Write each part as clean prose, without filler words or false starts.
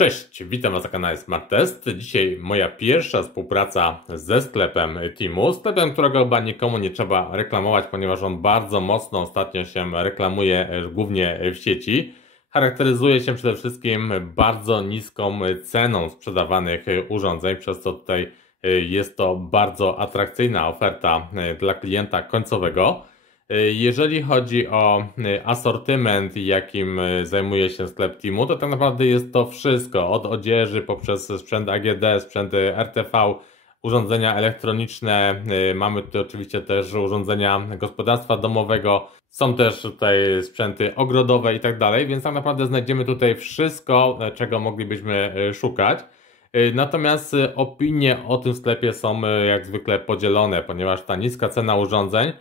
Cześć, witam Was na kanale Smart Test. Dzisiaj moja pierwsza współpraca ze sklepem Temu, sklepem, którego chyba nikomu nie trzeba reklamować, ponieważ on bardzo mocno ostatnio się reklamuje, głównie w sieci. Charakteryzuje się przede wszystkim bardzo niską ceną sprzedawanych urządzeń, przez co tutaj jest to bardzo atrakcyjna oferta dla klienta końcowego. Jeżeli chodzi o asortyment, jakim zajmuje się sklep Temu, to tak naprawdę jest to wszystko, od odzieży poprzez sprzęt AGD, sprzęt RTV, urządzenia elektroniczne, mamy tutaj oczywiście też urządzenia gospodarstwa domowego, są też tutaj sprzęty ogrodowe i tak dalej, więc tak naprawdę znajdziemy tutaj wszystko, czego moglibyśmy szukać. Natomiast opinie o tym sklepie są jak zwykle podzielone, ponieważ ta niska cena urządzeń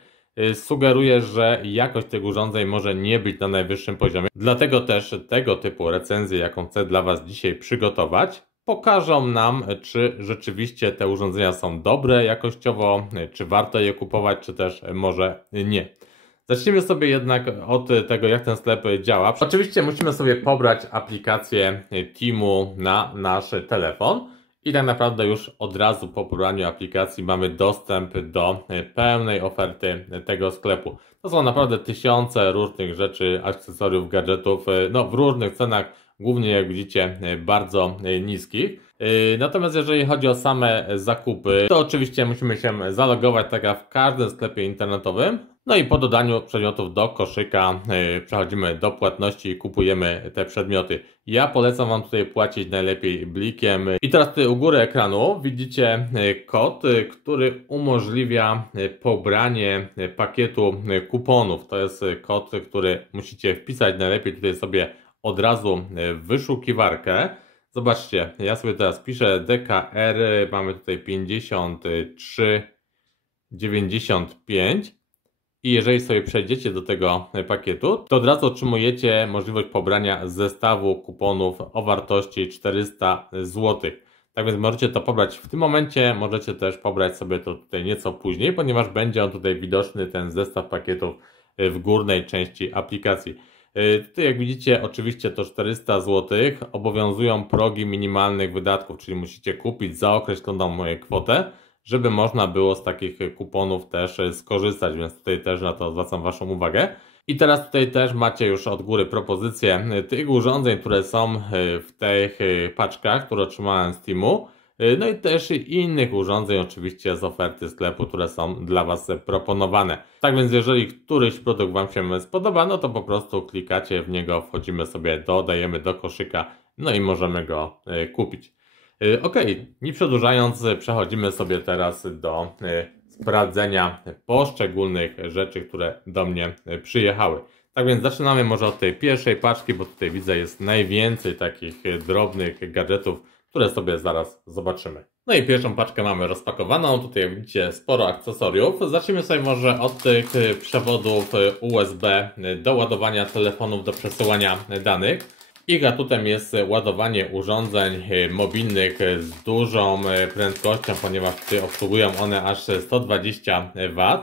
sugeruje, że jakość tych urządzeń może nie być na najwyższym poziomie. Dlatego też tego typu recenzje, jaką chcę dla Was dzisiaj przygotować, pokażą nam, czy rzeczywiście te urządzenia są dobre jakościowo, czy warto je kupować, czy też może nie. Zacznijmy sobie jednak od tego, jak ten sklep działa. Oczywiście musimy sobie pobrać aplikację Temu na nasz telefon. I tak naprawdę już od razu po pobraniu aplikacji mamy dostęp do pełnej oferty tego sklepu. To są naprawdę tysiące różnych rzeczy, akcesoriów, gadżetów, no w różnych cenach, głównie jak widzicie bardzo niskich. Natomiast jeżeli chodzi o same zakupy, to oczywiście musimy się zalogować tak jak w każdym sklepie internetowym. No i po dodaniu przedmiotów do koszyka przechodzimy do płatności i kupujemy te przedmioty. Ja polecam Wam tutaj płacić najlepiej blikiem. I teraz tutaj u góry ekranu widzicie kod, który umożliwia pobranie pakietu kuponów. To jest kod, który musicie wpisać najlepiej tutaj sobie od razu w wyszukiwarkę. Zobaczcie, ja sobie teraz piszę DKR, mamy tutaj 53,95 i jeżeli sobie przejdziecie do tego pakietu, to od razu otrzymujecie możliwość pobrania zestawu kuponów o wartości 400 zł. Tak więc możecie to pobrać w tym momencie, możecie też pobrać sobie to tutaj nieco później, ponieważ będzie on tutaj widoczny, ten zestaw pakietów w górnej części aplikacji. Tutaj jak widzicie oczywiście to 400 zł, obowiązują progi minimalnych wydatków, czyli musicie kupić za określoną kwotę, żeby można było z takich kuponów też skorzystać, więc tutaj też na to zwracam Waszą uwagę. I teraz tutaj też macie już od góry propozycję tych urządzeń, które są w tych paczkach, które otrzymałem z Temu. No i też innych urządzeń oczywiście z oferty sklepu, które są dla Was proponowane. Tak więc jeżeli któryś produkt Wam się spodoba, no to po prostu klikacie w niego, wchodzimy sobie, dodajemy do koszyka, no i możemy go kupić. Ok, nie przedłużając, przechodzimy sobie teraz do sprawdzenia poszczególnych rzeczy, które do mnie przyjechały. Tak więc zaczynamy może od tej pierwszej paczki, bo tutaj widzę jest najwięcej takich drobnych gadżetów, które sobie zaraz zobaczymy. No i pierwszą paczkę mamy rozpakowaną, tutaj jak widzicie sporo akcesoriów. Zacznijmy sobie może od tych przewodów USB do ładowania telefonów, do przesyłania danych. Ich atutem jest ładowanie urządzeń mobilnych z dużą prędkością, ponieważ tutaj obsługują one aż 120 W.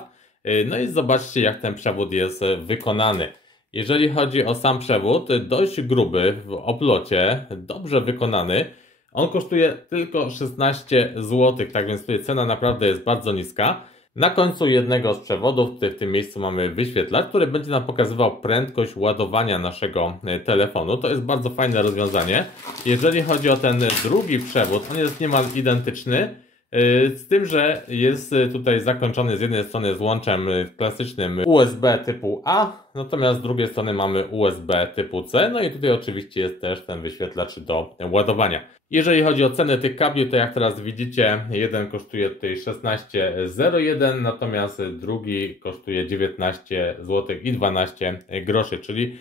No i zobaczcie, jak ten przewód jest wykonany. Jeżeli chodzi o sam przewód, dość gruby w oblocie, dobrze wykonany. On kosztuje tylko 16 zł, tak więc tutaj cena naprawdę jest bardzo niska. Na końcu jednego z przewodów, tutaj w tym miejscu mamy wyświetlacz, który będzie nam pokazywał prędkość ładowania naszego telefonu. To jest bardzo fajne rozwiązanie. Jeżeli chodzi o ten drugi przewód, on jest niemal identyczny, z tym, że jest tutaj zakończony z jednej strony złączem klasycznym USB typu A, natomiast z drugiej strony mamy USB typu C, no i tutaj oczywiście jest też ten wyświetlacz do ładowania. Jeżeli chodzi o ceny tych kabli, to jak teraz widzicie, jeden kosztuje tutaj 16,01, natomiast drugi kosztuje 19 zł i 12 groszy, czyli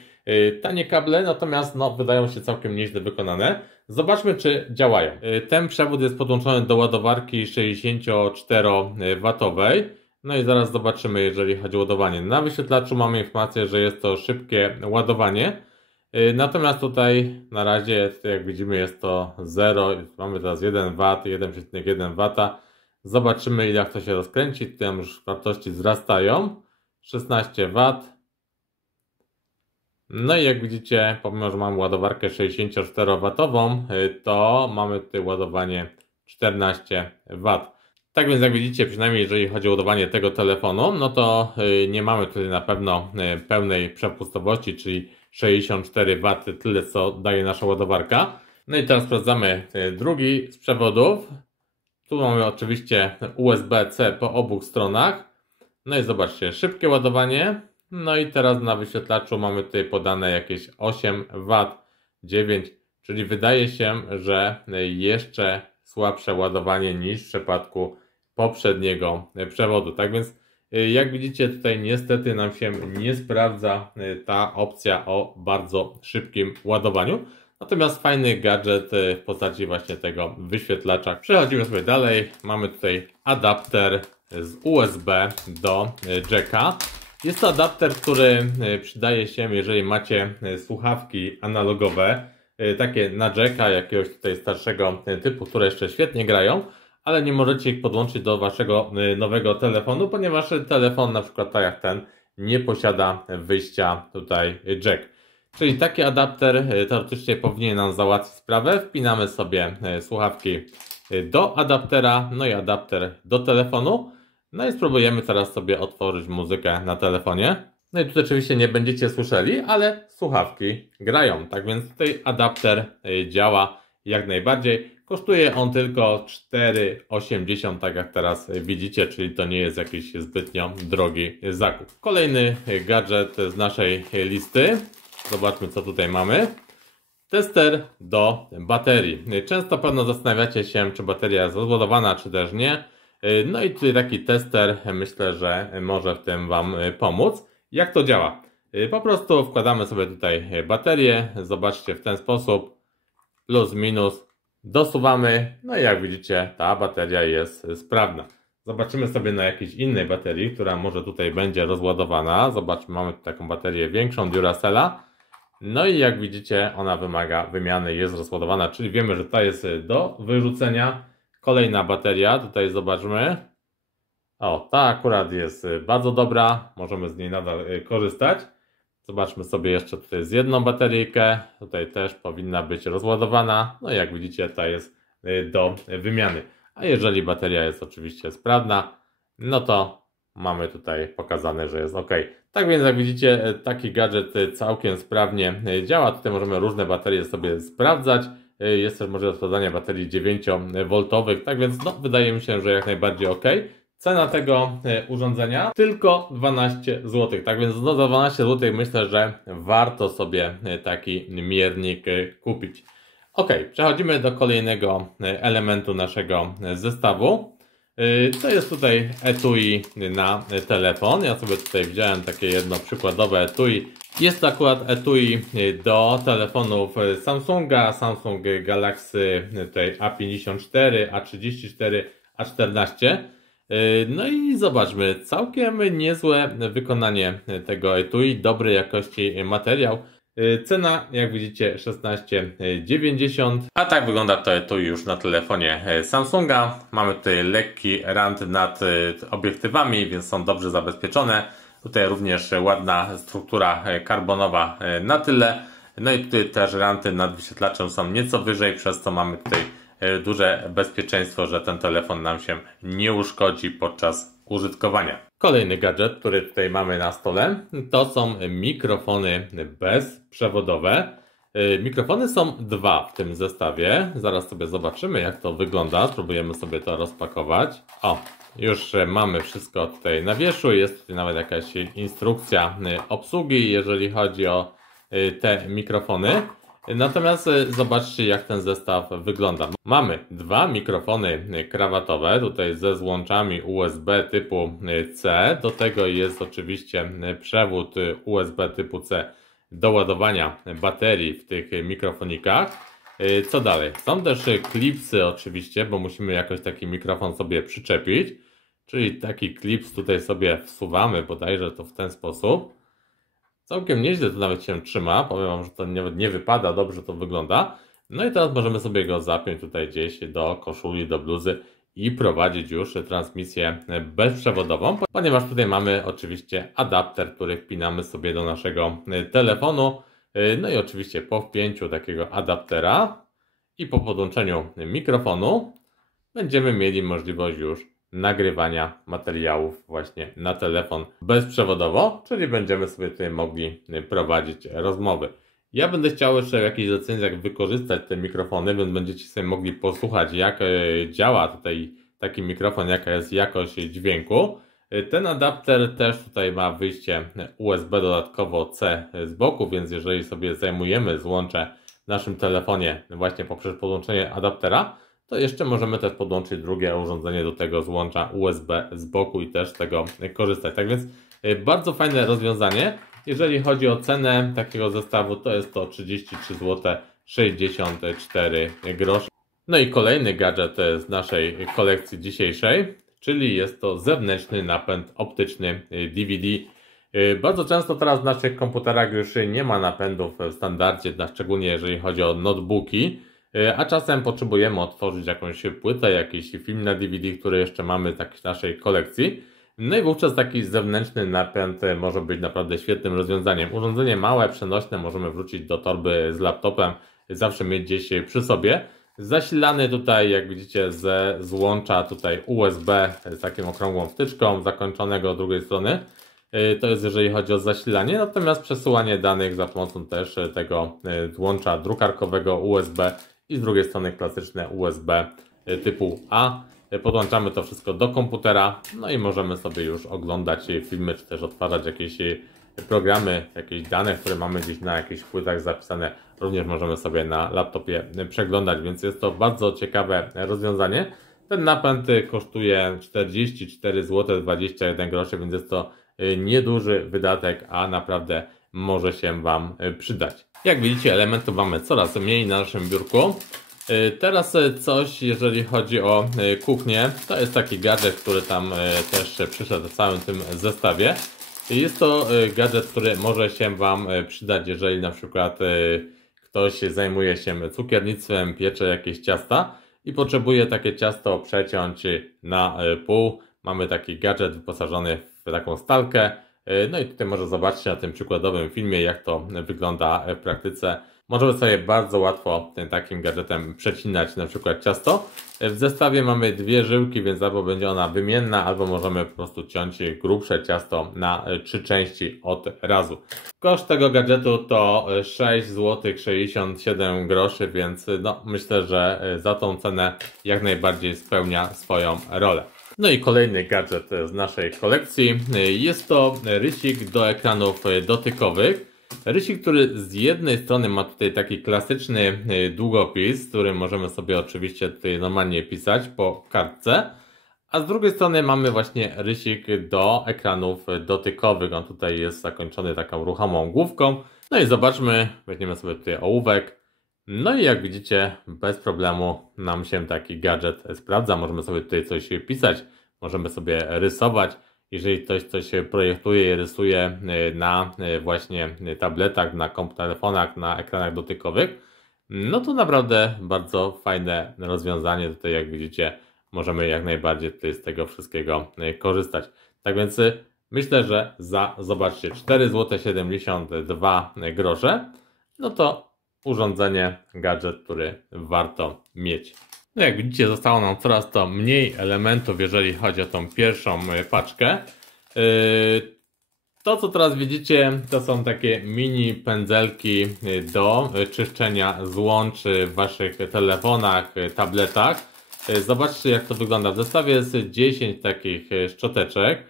tanie kable, natomiast no, wydają się całkiem nieźle wykonane. Zobaczmy, czy działają. Ten przewód jest podłączony do ładowarki 64W. No i zaraz zobaczymy, jeżeli chodzi o ładowanie. Na wyświetlaczu mamy informację, że jest to szybkie ładowanie. Natomiast tutaj na razie, jak widzimy, jest to 0. Mamy teraz 1 W, 1,1 W. Zobaczymy, jak to się rozkręci. Tutaj już wartości wzrastają. 16 W. No i jak widzicie, pomimo że mamy ładowarkę 64W, to mamy tutaj ładowanie 14 W. Tak więc jak widzicie, przynajmniej jeżeli chodzi o ładowanie tego telefonu, no to nie mamy tutaj na pewno pełnej przepustowości, czyli 64 W, tyle co daje nasza ładowarka. No i teraz sprawdzamy drugi z przewodów. Tu mamy oczywiście USB-C po obu stronach. No i zobaczcie, szybkie ładowanie. No i teraz na wyświetlaczu mamy tutaj podane jakieś 8 W, 9, czyli wydaje się, że jeszcze słabsze ładowanie niż w przypadku poprzedniego przewodu. Tak więc jak widzicie, tutaj niestety nam się nie sprawdza ta opcja o bardzo szybkim ładowaniu. Natomiast fajny gadżet w postaci właśnie tego wyświetlacza. Przechodzimy sobie dalej. Mamy tutaj adapter z USB do jacka. Jest to adapter, który przydaje się, jeżeli macie słuchawki analogowe, takie na jacka jakiegoś tutaj starszego typu, które jeszcze świetnie grają, ale nie możecie ich podłączyć do waszego nowego telefonu, ponieważ telefon, na przykład tak jak ten, nie posiada wyjścia tutaj jack. Czyli taki adapter teoretycznie powinien nam załatwić sprawę. Wpinamy sobie słuchawki do adaptera, no i adapter do telefonu. No i spróbujemy teraz sobie otworzyć muzykę na telefonie. No i tu oczywiście nie będziecie słyszeli, ale słuchawki grają. Tak więc tutaj adapter działa jak najbardziej. Kosztuje on tylko 4,80, tak jak teraz widzicie, czyli to nie jest jakiś zbytnio drogi zakup. Kolejny gadżet z naszej listy. Zobaczmy, co tutaj mamy. Tester do baterii. Często pewno zastanawiacie się, czy bateria jest rozładowana, czy też nie. No i tutaj taki tester, myślę, że może w tym Wam pomóc. Jak to działa? Po prostu wkładamy sobie tutaj baterię. Zobaczcie, w ten sposób. Plus, minus. Dosuwamy. No i jak widzicie, ta bateria jest sprawna. Zobaczymy sobie na jakiejś innej baterii, która może tutaj będzie rozładowana. Zobaczmy, mamy tu taką baterię większą, Duracella. No i jak widzicie, ona wymaga wymiany, jest rozładowana, czyli wiemy, że ta jest do wyrzucenia. Kolejna bateria, tutaj zobaczmy. O, ta akurat jest bardzo dobra, możemy z niej nadal korzystać. Zobaczmy sobie jeszcze tutaj z jedną bateryjkę. Tutaj też powinna być rozładowana. No i jak widzicie, ta jest do wymiany. A jeżeli bateria jest oczywiście sprawna, no to mamy tutaj pokazane, że jest OK. Tak więc jak widzicie, taki gadżet całkiem sprawnie działa. Tutaj możemy różne baterie sobie sprawdzać. Jest też możliwość sprawdzania baterii 9V. Tak więc no, wydaje mi się, że jak najbardziej OK. Cena tego urządzenia tylko 12 zł. Tak więc no, za 12 zł myślę, że warto sobie taki miernik kupić. OK, przechodzimy do kolejnego elementu naszego zestawu. To jest tutaj etui na telefon. Ja sobie tutaj wziąłem takie jedno przykładowe etui. Jest to akurat etui do telefonów Samsunga, Samsung Galaxy tutaj A54, A34, A14. No i zobaczmy, całkiem niezłe wykonanie tego etui, dobrej jakości materiał. Cena, jak widzicie, 16,90. A tak wygląda to etui już na telefonie Samsunga. Mamy tutaj lekki rand nad obiektywami, więc są dobrze zabezpieczone. Tutaj również ładna struktura karbonowa na tyle. No i tutaj też ranty nad wyświetlaczem są nieco wyżej, przez co mamy tutaj duże bezpieczeństwo, że ten telefon nam się nie uszkodzi podczas użytkowania. Kolejny gadżet, który tutaj mamy na stole, to są mikrofony bezprzewodowe. Mikrofony są dwa w tym zestawie. Zaraz sobie zobaczymy, jak to wygląda. Spróbujemy sobie to rozpakować. O, już mamy wszystko tutaj na wierzchu. Jest tutaj nawet jakaś instrukcja obsługi, jeżeli chodzi o te mikrofony. Natomiast zobaczcie, jak ten zestaw wygląda. Mamy dwa mikrofony krawatowe, tutaj ze złączami USB typu C. Do tego jest oczywiście przewód USB typu C do ładowania baterii w tych mikrofonikach. Co dalej? Są też klipsy oczywiście, bo musimy jakoś taki mikrofon sobie przyczepić. Czyli taki klips tutaj sobie wsuwamy, bodajże to w ten sposób. Całkiem nieźle to nawet się trzyma, powiem Wam, że to nie wypada, dobrze to wygląda. No i teraz możemy sobie go zapiąć tutaj gdzieś do koszuli, do bluzy i prowadzić już transmisję bezprzewodową, ponieważ tutaj mamy oczywiście adapter, który wpinamy sobie do naszego telefonu. No i oczywiście po wpięciu takiego adaptera i po podłączeniu mikrofonu będziemy mieli możliwość już nagrywania materiałów właśnie na telefon bezprzewodowo, czyli będziemy sobie tutaj mogli prowadzić rozmowy. Ja będę chciał jeszcze w jakichś recenzjach wykorzystać te mikrofony, więc będziecie sobie mogli posłuchać, jak działa tutaj taki mikrofon, jaka jest jakość dźwięku. Ten adapter też tutaj ma wyjście USB dodatkowo C z boku, więc jeżeli sobie zajmujemy złącze w naszym telefonie właśnie poprzez podłączenie adaptera, to jeszcze możemy też podłączyć drugie urządzenie do tego złącza USB z boku i też z tego korzystać. Tak więc bardzo fajne rozwiązanie. Jeżeli chodzi o cenę takiego zestawu, to jest to 33 zł 64 grosze. No i kolejny gadżet z naszej kolekcji dzisiejszej, czyli jest to zewnętrzny napęd optyczny DVD. Bardzo często teraz w naszych komputerach już nie ma napędów w standardzie, szczególnie jeżeli chodzi o notebooki, a czasem potrzebujemy otworzyć jakąś płytę, jakiś film na DVD, który jeszcze mamy w naszej kolekcji. No i wówczas taki zewnętrzny napęd może być naprawdę świetnym rozwiązaniem. Urządzenie małe, przenośne, możemy wrzucić do torby z laptopem, zawsze mieć gdzieś przy sobie. Zasilany tutaj, jak widzicie, ze złącza tutaj USB z taką okrągłą wtyczką, zakończonego od drugiej strony. To jest jeżeli chodzi o zasilanie, natomiast przesyłanie danych za pomocą też tego złącza drukarkowego USB i z drugiej strony klasyczne USB typu A. Podłączamy to wszystko do komputera, no i możemy sobie już oglądać filmy, czy też odtwarzać jakieś programy, jakieś dane, które mamy gdzieś na jakichś płytach zapisane, również możemy sobie na laptopie przeglądać, więc jest to bardzo ciekawe rozwiązanie. Ten napęd kosztuje 44 zł 21 groszy, więc jest to nieduży wydatek, a naprawdę może się Wam przydać. Jak widzicie, elementów mamy coraz mniej na naszym biurku. Teraz coś, jeżeli chodzi o kuchnię, to jest taki gadżet, który tam też przyszedł w całym tym zestawie. Jest to gadżet, który może się Wam przydać, jeżeli na przykład ktoś zajmuje się cukiernictwem, piecze jakieś ciasta i potrzebuje takie ciasto przeciąć na pół. Mamy taki gadżet wyposażony w taką stalkę. No i tutaj może zobaczcie na tym przykładowym filmie, jak to wygląda w praktyce. Możemy sobie bardzo łatwo takim gadżetem przecinać na przykład ciasto. W zestawie mamy dwie żyłki, więc albo będzie ona wymienna, albo możemy po prostu ciąć grubsze ciasto na 3 części od razu. Koszt tego gadżetu to 6 zł 67 groszy, więc no, myślę, że za tą cenę jak najbardziej spełnia swoją rolę. No i kolejny gadżet z naszej kolekcji. Jest to rysik do ekranów dotykowych. Rysik, który z jednej strony ma tutaj taki klasyczny długopis, który możemy sobie oczywiście tutaj normalnie pisać po kartce, a z drugiej strony mamy właśnie rysik do ekranów dotykowych. On tutaj jest zakończony taką ruchomą główką. No i zobaczmy, weźmiemy sobie tutaj ołówek. No i jak widzicie, bez problemu nam się taki gadżet sprawdza. Możemy sobie tutaj coś pisać, możemy sobie rysować. Jeżeli ktoś coś projektuje i rysuje na właśnie tabletach, na telefonach, na ekranach dotykowych, no to naprawdę bardzo fajne rozwiązanie. Tutaj jak widzicie, możemy jak najbardziej tutaj z tego wszystkiego korzystać. Tak więc myślę, że zobaczcie, 4 zł 72 grosze, no to urządzenie, gadżet, który warto mieć. No jak widzicie, zostało nam coraz to mniej elementów, jeżeli chodzi o tą pierwszą paczkę. To, co teraz widzicie, to są takie mini pędzelki do czyszczenia złącz w Waszych telefonach, tabletach. Zobaczcie, jak to wygląda. W zestawie jest 10 takich szczoteczek.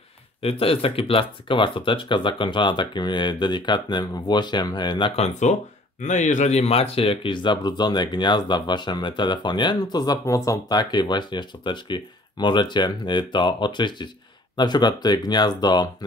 To jest taka plastikowa szczoteczka zakończona takim delikatnym włosiem na końcu. No i jeżeli macie jakieś zabrudzone gniazda w Waszym telefonie, no to za pomocą takiej właśnie szczoteczki możecie to oczyścić. Na przykład tutaj gniazdo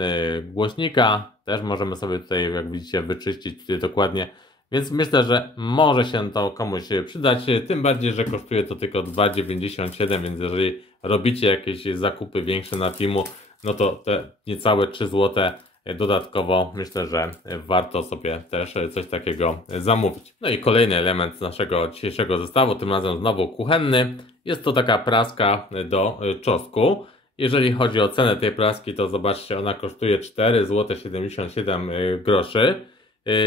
głośnika też możemy sobie tutaj, jak widzicie, wyczyścić tutaj dokładnie. Więc myślę, że może się to komuś przydać, tym bardziej, że kosztuje to tylko 2,97, więc jeżeli robicie jakieś zakupy większe na Teamu, no to te niecałe 3 zł dodatkowo myślę, że warto sobie też coś takiego zamówić. No i kolejny element naszego dzisiejszego zestawu, tym razem znowu kuchenny. Jest to taka praska do czosnku. Jeżeli chodzi o cenę tej praski, to zobaczcie, ona kosztuje 4,77 zł.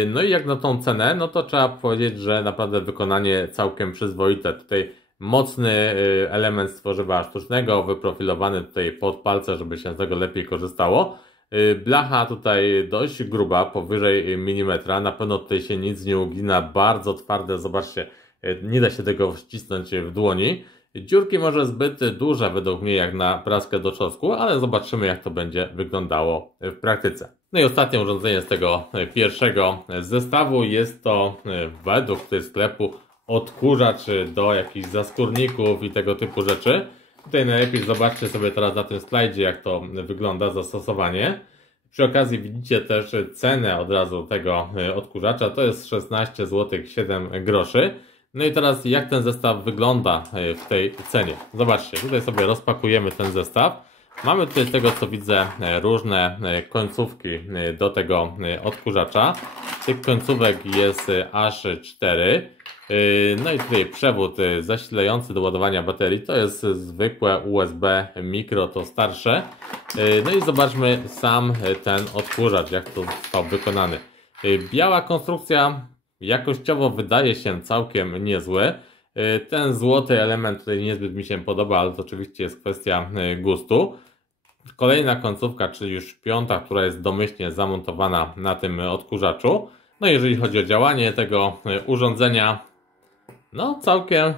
No i jak na tą cenę, no to trzeba powiedzieć, że naprawdę wykonanie całkiem przyzwoite. Tutaj mocny element z tworzywa sztucznego, wyprofilowany tutaj pod palce, żeby się z tego lepiej korzystało. Blacha tutaj dość gruba, powyżej milimetra, na pewno tutaj się nic nie ugina, bardzo twarde, zobaczcie, nie da się tego wcisnąć w dłoni. Dziurki może zbyt duże według mnie jak na praskę do czosnku, ale zobaczymy jak to będzie wyglądało w praktyce. No i ostatnie urządzenie z tego pierwszego zestawu jest to według tego sklepu odkurzacz do jakichś zaskórników i tego typu rzeczy. Tutaj najlepiej zobaczcie sobie teraz na tym slajdzie jak to wygląda zastosowanie. Przy okazji widzicie też cenę od razu tego odkurzacza, to jest 16 zł 7 groszy. No i teraz jak ten zestaw wygląda w tej cenie. Zobaczcie, tutaj sobie rozpakujemy ten zestaw. Mamy tutaj z tego co widzę różne końcówki do tego odkurzacza. Tych końcówek jest aż 4. No i tutaj przewód zasilający do ładowania baterii. To jest zwykłe USB mikro, to starsze. No i zobaczmy sam ten odkurzacz, jak to został wykonany. Biała konstrukcja jakościowo wydaje się całkiem niezły. Ten złoty element tutaj niezbyt mi się podoba, ale to oczywiście jest kwestia gustu. Kolejna końcówka, czyli już piąta, która jest domyślnie zamontowana na tym odkurzaczu. No jeżeli chodzi o działanie tego urządzenia, no całkiem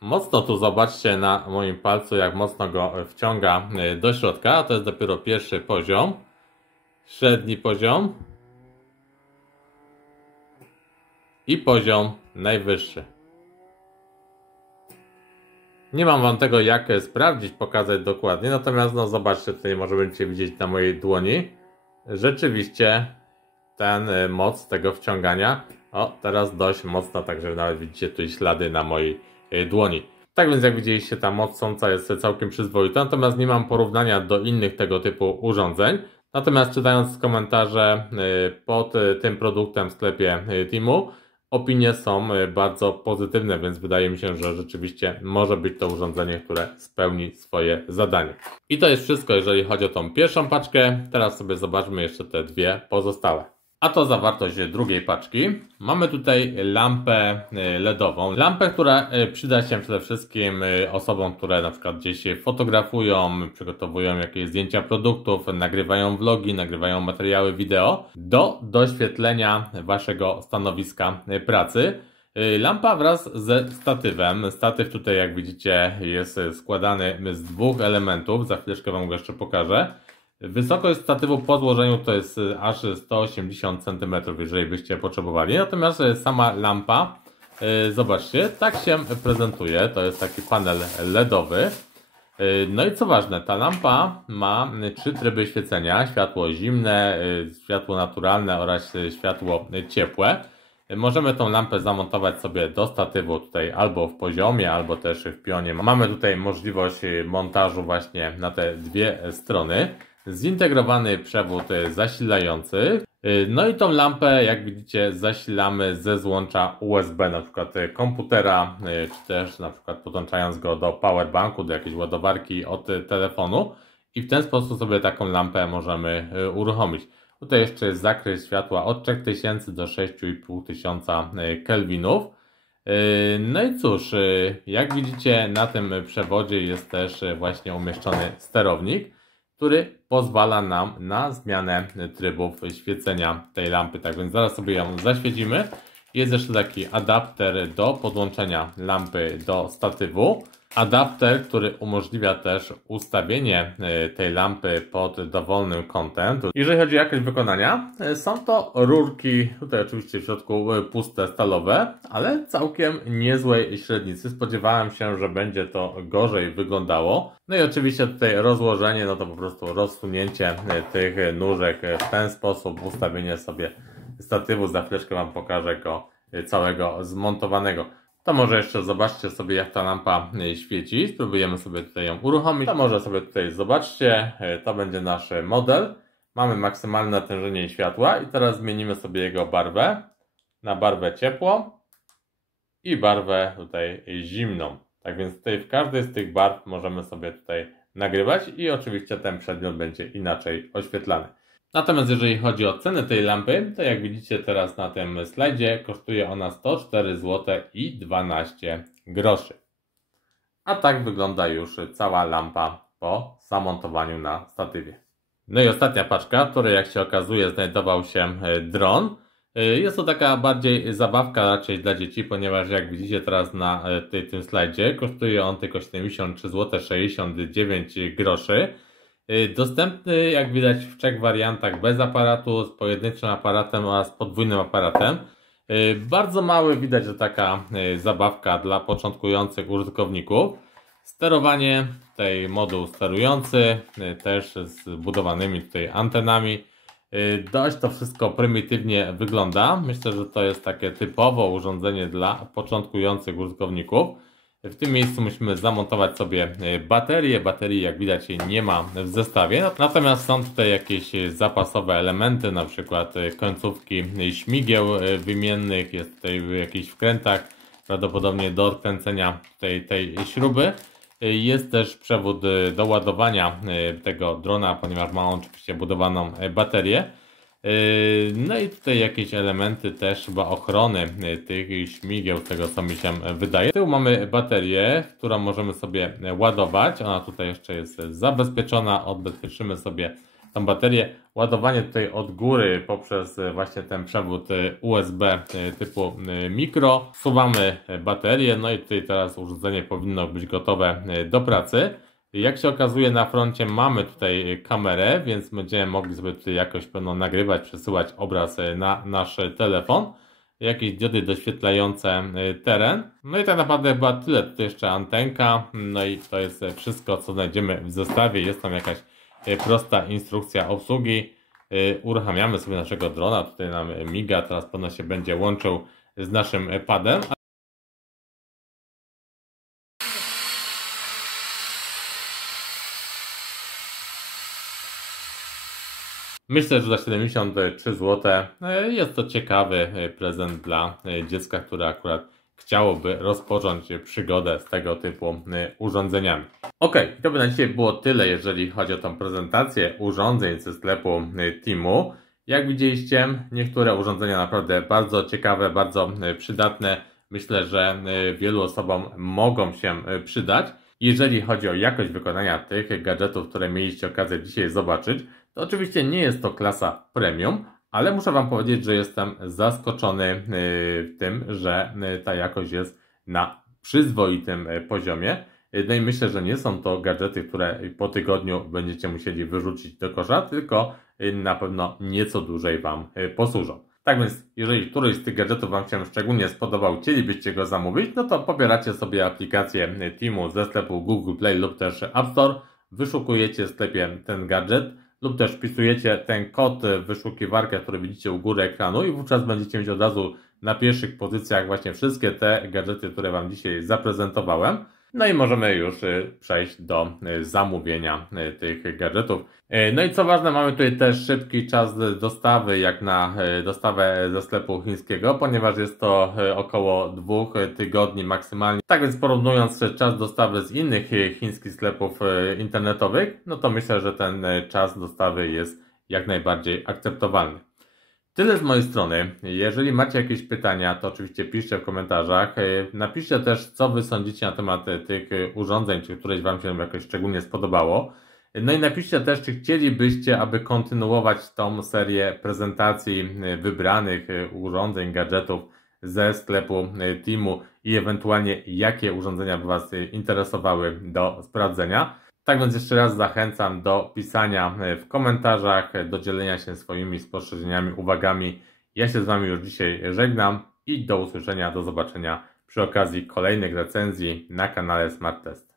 mocno tu zobaczcie na moim palcu, jak mocno go wciąga do środka. To jest dopiero pierwszy poziom, średni poziom i poziom najwyższy. Nie mam wam tego jak sprawdzić, pokazać dokładnie, natomiast no zobaczcie, tutaj może będziecie widzieć na mojej dłoni. Rzeczywiście ten moc tego wciągania, o teraz dość mocno, także nawet widzicie tutaj ślady na mojej dłoni. Tak więc jak widzieliście, ta moc sąca jest całkiem przyzwoita, natomiast nie mam porównania do innych tego typu urządzeń. Natomiast czytając komentarze pod tym produktem w sklepie Temu, opinie są bardzo pozytywne, więc wydaje mi się, że rzeczywiście może być to urządzenie, które spełni swoje zadanie. I to jest wszystko, jeżeli chodzi o tą pierwszą paczkę. Teraz sobie zobaczmy jeszcze te dwie pozostałe. A to zawartość drugiej paczki. Mamy tutaj lampę LEDową. Lampę, która przyda się przede wszystkim osobom, które na przykład gdzieś fotografują, przygotowują jakieś zdjęcia produktów, nagrywają vlogi, nagrywają materiały wideo do doświetlenia waszego stanowiska pracy. Lampa wraz ze statywem. Statyw tutaj jak widzicie jest składany z dwóch elementów. Za chwileczkę wam go jeszcze pokażę. Wysokość statywu po złożeniu to jest aż 180 cm, jeżeli byście potrzebowali. Natomiast sama lampa, zobaczcie, tak się prezentuje. To jest taki panel LEDowy. No i co ważne, ta lampa ma 3 tryby świecenia. Światło zimne, światło naturalne oraz światło ciepłe. Możemy tą lampę zamontować sobie do statywu tutaj albo w poziomie, albo też w pionie. Mamy tutaj możliwość montażu właśnie na te dwie strony. Zintegrowany przewód zasilający. No i tą lampę, jak widzicie, zasilamy ze złącza USB, na przykład komputera, czy też na przykład podłączając go do powerbanku, do jakiejś ładowarki od telefonu. I w ten sposób sobie taką lampę możemy uruchomić. Tutaj jeszcze jest zakres światła od 3000 do 6500 kelwinów. No i cóż, jak widzicie, na tym przewodzie jest też właśnie umieszczony sterownik, który pozwala nam na zmianę trybów świecenia tej lampy. Tak więc zaraz sobie ją zaświecimy. Jest jeszcze taki adapter do podłączenia lampy do statywu. Adapter, który umożliwia też ustawienie tej lampy pod dowolnym kątem. Jeżeli chodzi o jakość wykonania, są to rurki, tutaj oczywiście w środku puste, stalowe, ale całkiem niezłej średnicy. Spodziewałem się, że będzie to gorzej wyglądało. No i oczywiście tutaj rozłożenie, no to po prostu rozsunięcie tych nóżek w ten sposób, ustawienie sobie statywu. Za chwileczkę wam pokażę go całego zmontowanego. To może jeszcze zobaczcie sobie, jak ta lampa świeci. Spróbujemy sobie tutaj ją uruchomić. To może sobie tutaj zobaczcie, to będzie nasz model. mamy maksymalne natężenie światła i teraz zmienimy sobie jego barwę na barwę ciepło i barwę tutaj zimną. Tak więc tutaj w każdej z tych barw możemy sobie tutaj nagrywać i oczywiście ten przedmiot będzie inaczej oświetlany. Natomiast jeżeli chodzi o cenę tej lampy, to jak widzicie teraz na tym slajdzie, kosztuje ona 104 zł i 12 groszy. A tak wygląda już cała lampa po zamontowaniu na statywie. No i ostatnia paczka, w której jak się okazuje znajdował się dron. Jest to taka bardziej zabawka raczej dla dzieci, ponieważ jak widzicie teraz na tym slajdzie, kosztuje on tylko 73 zł 69 groszy. Dostępny jak widać w 3 wariantach: bez aparatu, z pojedynczym aparatem oraz podwójnym aparatem. Bardzo mały, widać, że taka zabawka dla początkujących użytkowników. Sterowanie, tutaj moduł sterujący, też z budowanymi tutaj antenami. Dość to wszystko prymitywnie wygląda. Myślę, że to jest takie typowo urządzenie dla początkujących użytkowników. W tym miejscu musimy zamontować sobie baterię. Baterii jak widać nie ma w zestawie. Natomiast są tutaj jakieś zapasowe elementy, na przykład końcówki śmigieł wymiennych. Jest tutaj w jakichś wkrętach, prawdopodobnie do odkręcenia tej śruby. Jest też przewód do ładowania tego drona, ponieważ ma on oczywiście budowaną baterię. No i tutaj jakieś elementy też chyba ochrony tych śmigieł, z tego co mi się wydaje. Z tyłu mamy baterię, którą możemy sobie ładować. Ona tutaj jeszcze jest zabezpieczona. Odbezpieczymy sobie tą baterię. Ładowanie tutaj od góry poprzez właśnie ten przewód USB typu mikro. Wsuwamy baterię, no i tutaj teraz urządzenie powinno być gotowe do pracy. Jak się okazuje, na froncie mamy tutaj kamerę, więc będziemy mogli sobie tutaj jakoś pewno nagrywać, przesyłać obraz na nasz telefon. Jakieś diody doświetlające teren. No i tak naprawdę chyba tyle. Tutaj jeszcze antenka. No i to jest wszystko, co znajdziemy w zestawie. Jest tam jakaś prosta instrukcja obsługi. Uruchamiamy sobie naszego drona. Tutaj nam miga, teraz pewno się będzie łączył z naszym padem. Myślę, że za 73 zł jest to ciekawy prezent dla dziecka, które akurat chciałoby rozpocząć przygodę z tego typu urządzeniami. Ok, to by na dzisiaj było tyle, jeżeli chodzi o tą prezentację urządzeń ze sklepu Temu. Jak widzieliście, niektóre urządzenia naprawdę bardzo ciekawe, bardzo przydatne. Myślę, że wielu osobom mogą się przydać. Jeżeli chodzi o jakość wykonania tych gadżetów, które mieliście okazję dzisiaj zobaczyć, to oczywiście nie jest to klasa premium, ale muszę Wam powiedzieć, że jestem zaskoczony tym, że ta jakość jest na przyzwoitym poziomie. No i myślę, że nie są to gadżety, które po tygodniu będziecie musieli wyrzucić do kosza, tylko na pewno nieco dłużej Wam posłużą. Tak więc, jeżeli któryś z tych gadżetów Wam się szczególnie spodobał, chcielibyście go zamówić, no to pobieracie sobie aplikację Temu ze sklepu Google Play lub też App Store, wyszukujecie w sklepie ten gadżet, lub też wpisujecie ten kod w wyszukiwarkę, który widzicie u góry ekranu i wówczas będziecie mieć od razu na pierwszych pozycjach właśnie wszystkie te gadżety, które Wam dzisiaj zaprezentowałem. No i możemy już przejść do zamówienia tych gadżetów. No i co ważne, mamy tutaj też szybki czas dostawy, jak na dostawę ze sklepu chińskiego, ponieważ jest to około 2 tygodni maksymalnie. Tak więc porównując czas dostawy z innych chińskich sklepów internetowych, no to myślę, że ten czas dostawy jest jak najbardziej akceptowalny. Tyle z mojej strony. Jeżeli macie jakieś pytania, to oczywiście piszcie w komentarzach. Napiszcie też, co Wy sądzicie na temat tych urządzeń, czy któreś Wam się jakoś szczególnie spodobało. No i napiszcie też, czy chcielibyście, aby kontynuować tą serię prezentacji wybranych urządzeń, gadżetów ze sklepu Temu i ewentualnie jakie urządzenia by Was interesowały do sprawdzenia. Tak więc jeszcze raz zachęcam do pisania w komentarzach, do dzielenia się swoimi spostrzeżeniami, uwagami. Ja się z Wami już dzisiaj żegnam i do usłyszenia, do zobaczenia przy okazji kolejnych recenzji na kanale Smart Test.